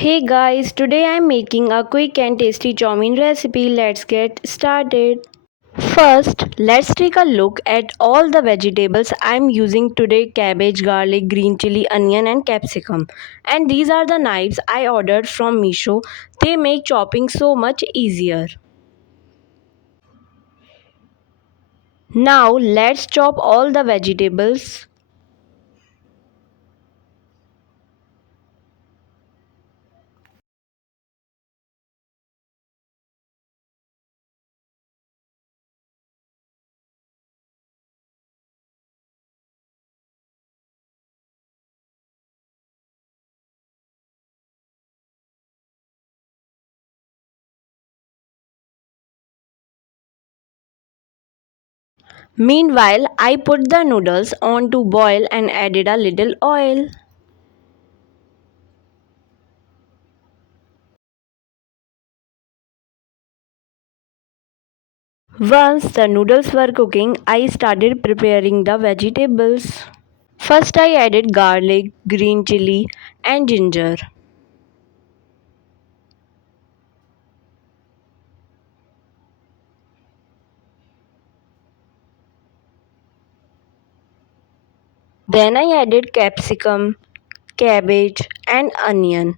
Hey guys, today I'm making a quick and tasty Chowmein recipe. Let's get started. First, let's take a look at all the vegetables I'm using today: cabbage, garlic, green chili, onion, and capsicum. And these are the knives I ordered from Misho. They make chopping so much easier. Now, let's chop all the vegetables. Meanwhile, I put the noodles on to boil and added a little oil. Once the noodles were cooking, I started preparing the vegetables. First, I added garlic, green chili, and ginger. Then, I added capsicum, cabbage, and onion.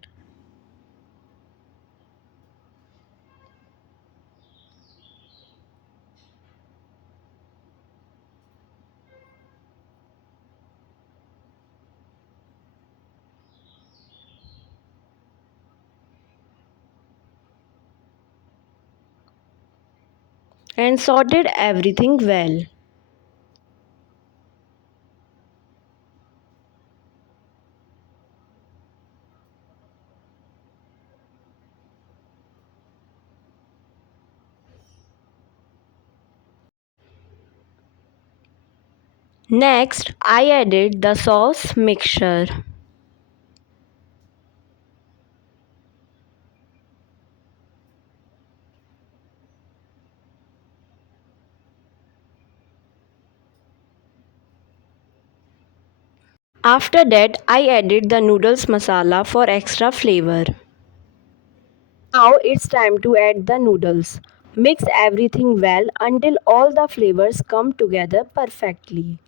And sauteed everything well. Next, I added the sauce mixture. After that, I added the noodles masala for extra flavor. Now it's time to add the noodles. Mix everything well until all the flavors come together perfectly.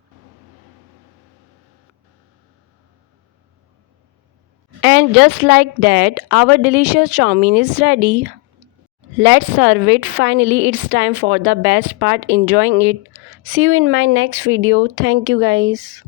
And just like that, our delicious chowmein is ready. Let's serve it. Finally, it's time for the best part, enjoying it. See you in my next video. Thank you guys.